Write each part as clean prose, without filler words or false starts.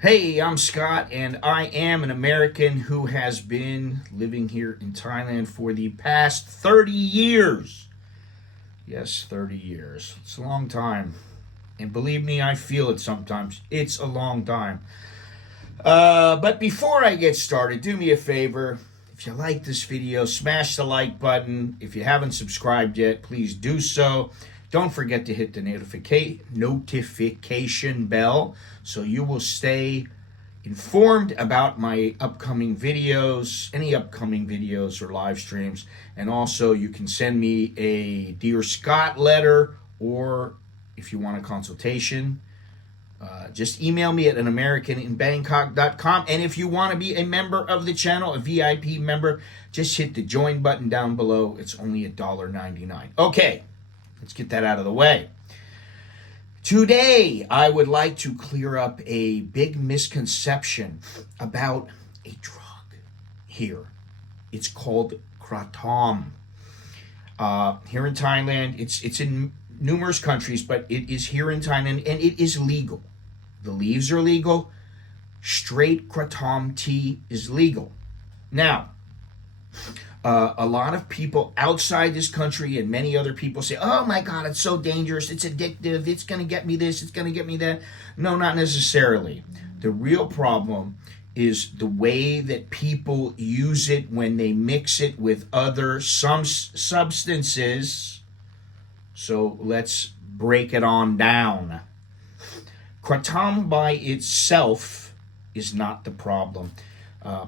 Hey, I'm Scott, and I am an American who has been living here in Thailand for the past 30 years. Yes, 30 years. It's a long time. And believe me, I feel it sometimes. It's a long time. But before I get started, do me a favor. If you like this video, smash the like button. If you haven't subscribed yet, please do so. Don't forget to hit the notification bell so you will stay informed about my upcoming videos, any upcoming videos or live streams. And also you can send me a Dear Scott letter, or if you want a consultation, just email me at anamericaninbangkok.com. And if you want to be a member of the channel, a VIP member, just hit the join button down below. It's only $1.99. Okay, let's get that out of the way. Today, I would like to clear up a big misconception about a drug here. It's called Kratom. Here in Thailand, it's in numerous countries, but it is here in Thailand, and it is legal. The leaves are legal. Straight Kratom tea is legal. Now, a lot of people outside this country and many other people say, oh my God, it's so dangerous, it's addictive, it's going to get me this, it's going to get me that. No, not necessarily. The real problem is the way that people use it when they mix it with other substances. So let's break it on down. Kratom by itself is not the problem.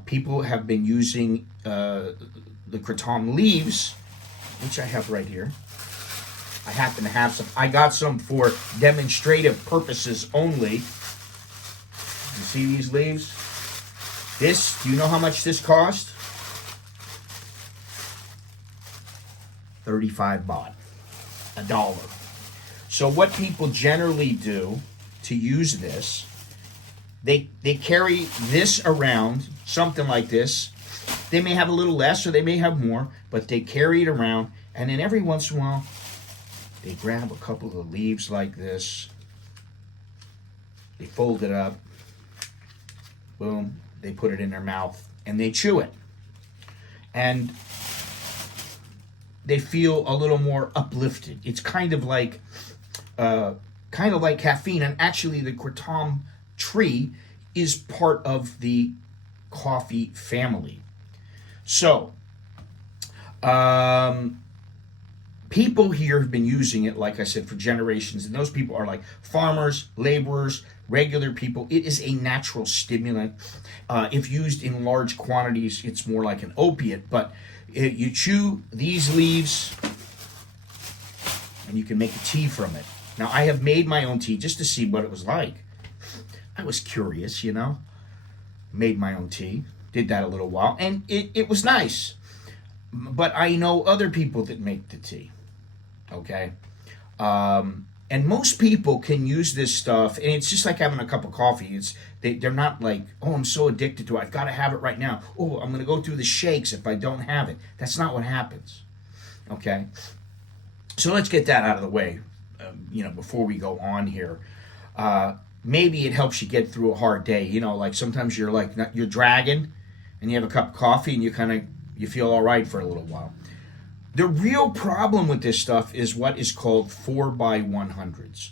People have been using the Kratom leaves, which I have right here. I happen to have some. I got some for demonstrative purposes only. You see these leaves? This, do you know how much this cost? 35 baht. $1. So what people generally do to use this, they carry this around, something like this. They may have a little less or they may have more, but they carry it around, and then every once in a while they grab a couple of leaves like this, they fold it up, boom, they put it in their mouth and they chew it, and they feel a little more uplifted. It's kind of like caffeine, and actually the Kratom tree is part of the coffee family. So, people here have been using it, like I said, for generations, and those people are like farmers, laborers, regular people. It is a natural stimulant. If used in large quantities, it's more like an opiate, but you chew these leaves and you can make a tea from it. Now, I have made my own tea just to see what it was like. I was curious, you know. Made my own tea. Did that a little while, and it was nice. But I know other people that make the tea. Okay? And most people can use this stuff, and it's just like having a cup of coffee. They're not like, oh, I'm so addicted to it, I've got to have it right now. Oh, I'm going to go through the shakes if I don't have it. That's not what happens. Okay? So let's get that out of the way, before we go on here. Maybe it helps you get through a hard day. You know, like sometimes you're dragging, and you have a cup of coffee, and you feel all right for a little while. The real problem with this stuff is what is called 4x100s.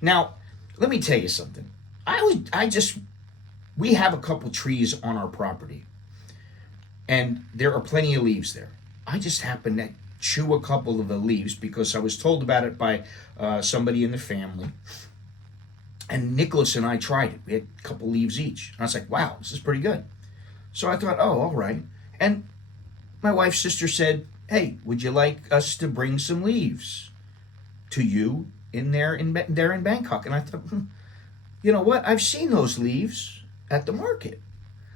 Now, let me tell you something. We have a couple trees on our property, and there are plenty of leaves there. I just happen to chew a couple of the leaves because I was told about it by somebody in the family. And Nicholas and I tried it. We had a couple leaves each. And I was like, wow, this is pretty good. So I thought, oh, all right. And my wife's sister said, hey, would you like us to bring some leaves to you there in Bangkok? And I thought, you know what? I've seen those leaves at the market.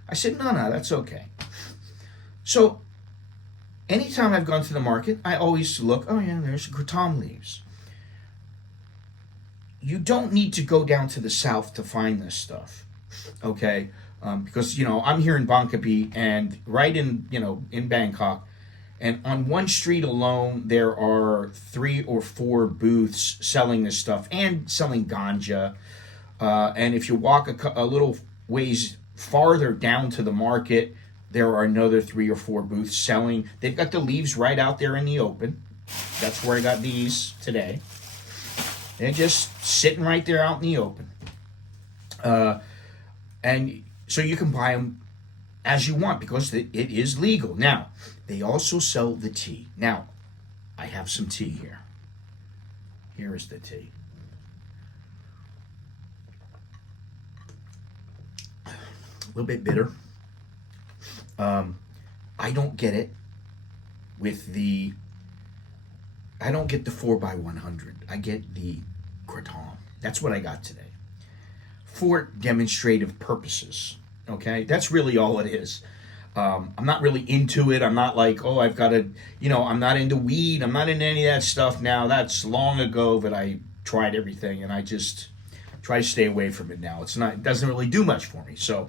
I said, no, that's okay. So anytime I've gone to the market, I always look, oh yeah, there's Kratom leaves. You don't need to go down to the south to find this stuff, okay? Because, I'm here in Bangkapi, and right in Bangkok, and on one street alone, there are 3 or 4 booths selling this stuff and selling ganja. And if you walk a little ways farther down to the market, there are another 3 or 4 booths selling. They've got the leaves right out there in the open. That's where I got these today. They're just sitting right there out in the open. And so you can buy them as you want because it is legal. Now, they also sell the tea. Now, I have some tea here. Here is the tea. A little bit bitter. I don't get it with the... I don't get the 4x100. I get the Kratom. That's what I got today. For demonstrative purposes. Okay? That's really all it is. I'm not really into it. I'm not like, oh, I've got to, I'm not into weed. I'm not into any of that stuff now. That's long ago that I tried everything, and I just try to stay away from it now. It doesn't really do much for me. So,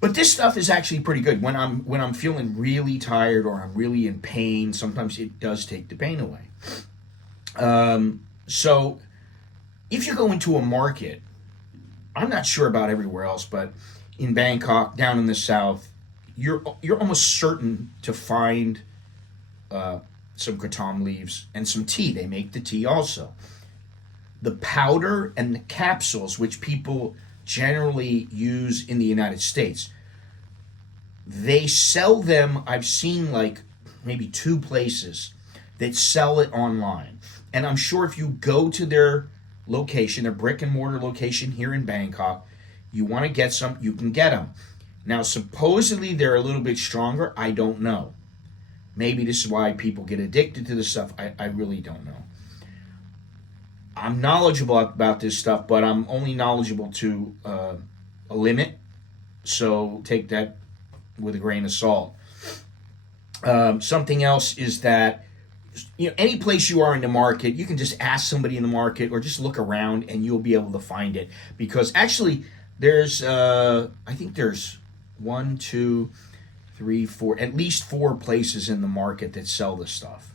but this stuff is actually pretty good. When I'm feeling really tired or I'm really in pain, sometimes it does take the pain away. So if you go into a market, I'm not sure about everywhere else, but in Bangkok, down in the south, you're almost certain to find some kratom leaves and some tea. They make the tea also. The powder and the capsules, which people generally use in the United States, they sell them. I've seen like maybe 2 places that sell it online. And I'm sure if you go to their location, their brick and mortar location here in Bangkok, you want to get some, you can get them. Now, supposedly they're a little bit stronger. I don't know. Maybe this is why people get addicted to this stuff. I really don't know. I'm knowledgeable about this stuff, but I'm only knowledgeable to a limit. So take that with a grain of salt. Something else is that, any place you are in the market, you can just ask somebody in the market or just look around and you'll be able to find it. Because actually, there's, I think there's 1, 2, 3, 4, at least 4 places in the market that sell this stuff.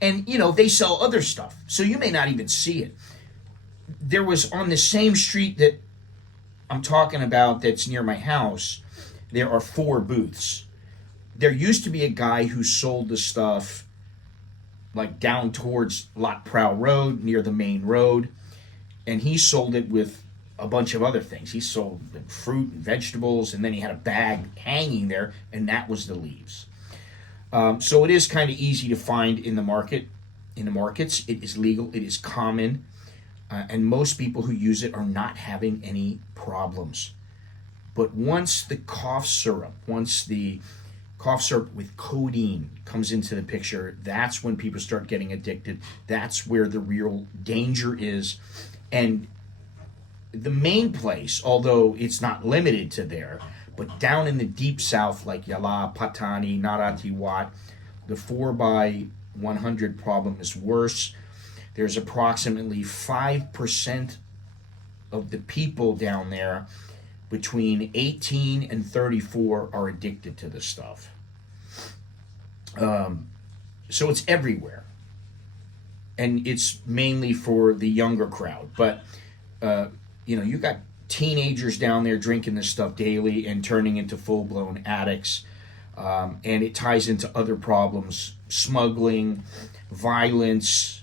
And, they sell other stuff. So you may not even see it. There was on the same street that I'm talking about that's near my house, there are 4 booths. There used to be a guy who sold the stuff like down towards Lot Prow Road, near the main road. And he sold it with a bunch of other things. He sold fruit and vegetables, and then he had a bag hanging there, and that was the leaves. So it is kind of easy to find in the market. In the markets, it is legal, it is common, and most people who use it are not having any problems. But once the cough syrup with codeine comes into the picture, that's when people start getting addicted. That's where the real danger is. And the main place, although it's not limited to there, but down in the deep south, like Yala, Patani, Narathiwat, Wat, the 4x100 problem is worse. There's approximately 5% of the people down there between 18 and 34 are addicted to this stuff. So it's everywhere. And it's mainly for the younger crowd. But, you got teenagers down there drinking this stuff daily and turning into full-blown addicts. And it ties into other problems: smuggling, violence,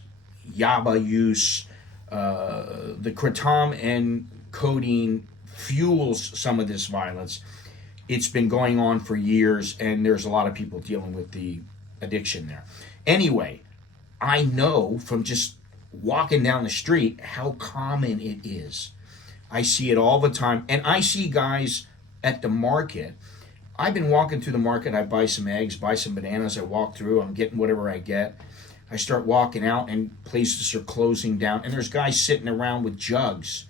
yaba use. The kratom and codeine fuels some of this violence. It's been going on for years, and there's a lot of people dealing with the addiction there. Anyway, I know from just walking down the street how common it is. I see it all the time, and I see guys at the market. I've been walking through the market. I buy some eggs, buy some bananas. I walk through. I'm getting whatever I get. I start walking out, and places are closing down, and there's guys sitting around with jugs,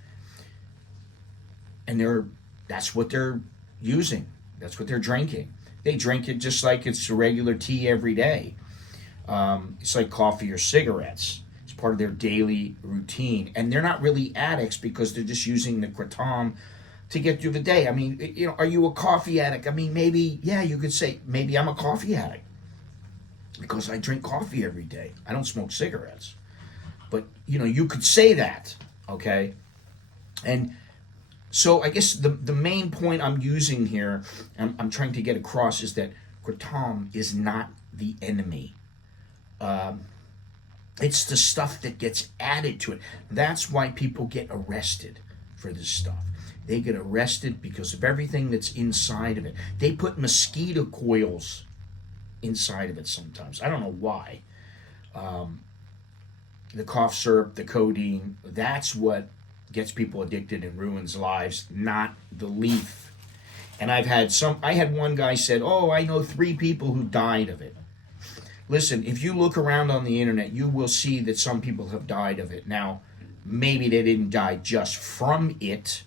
and that's what they're using. That's what they're drinking. They drink it just like it's regular tea every day. It's like coffee or cigarettes. It's part of their daily routine. And they're not really addicts because they're just using the kratom to get through the day. I mean, are you a coffee addict? I mean, maybe, yeah, you could say, maybe I'm a coffee addict because I drink coffee every day. I don't smoke cigarettes. But, you could say that, okay? And So I guess the main point I'm using here, I'm trying to get across, is that Kratom is not the enemy. It's the stuff that gets added to it. That's why people get arrested for this stuff. They get arrested because of everything that's inside of it. They put mosquito coils inside of it sometimes. I don't know why. The cough syrup, the codeine, that's what gets people addicted and ruins lives, not the leaf. And I had one guy said, "Oh, I know 3 people who died of it." Listen, if you look around on the internet, you will see that some people have died of it. Now, maybe they didn't die just from it,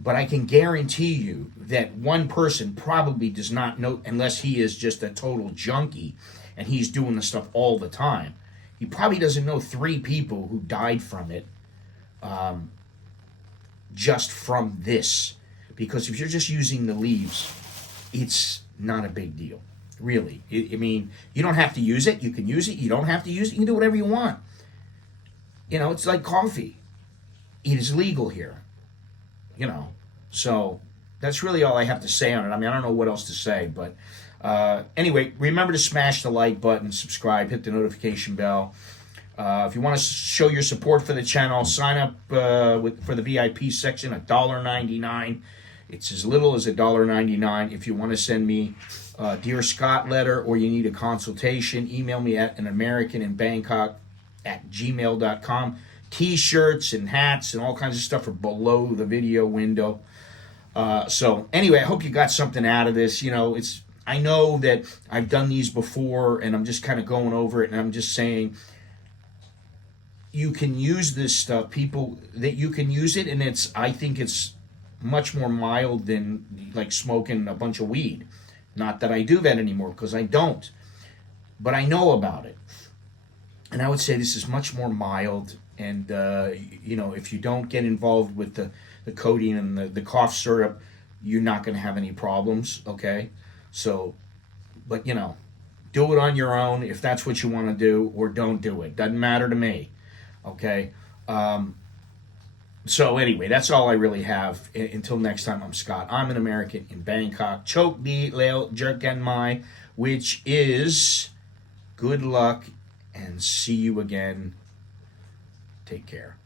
but I can guarantee you that one person probably does not know, unless he is just a total junkie and he's doing the stuff all the time. He probably doesn't know 3 people who died from it, just from this. Because if you're just using the leaves, it's not a big deal. Really. I mean, you don't have to use it. You can use it. You don't have to use it. You can do whatever you want. You know, it's like coffee. It is legal here. You know. So that's really all I have to say on it. I mean, I don't know what else to say. But anyway, remember to smash the like button, subscribe, hit the notification bell. If you want to show your support for the channel, sign up for the VIP section, $1.99. It's as little as $1.99. If you want to send me a Dear Scott letter or you need a consultation, email me at anamericanimbangkok@gmail.com. T-shirts and hats and all kinds of stuff are below the video window. So anyway, I hope you got something out of this. You know, I know that I've done these before and I'm just kind of going over it, and I'm just saying you can use this stuff. People, that you can use it, and I think it's much more mild than like smoking a bunch of weed. Not that I do that anymore, because I don't. But I know about it. And I would say this is much more mild. And, you know, if you don't get involved with the codeine and the cough syrup, you're not going to have any problems, okay? So, but, you know, do it on your own if that's what you want to do, or don't do it. Doesn't matter to me, okay? So anyway, that's all I really have. Until next time, I'm Scott. I'm an American in Bangkok. Chok di leo jerkan mai, which is good luck and see you again. Take care.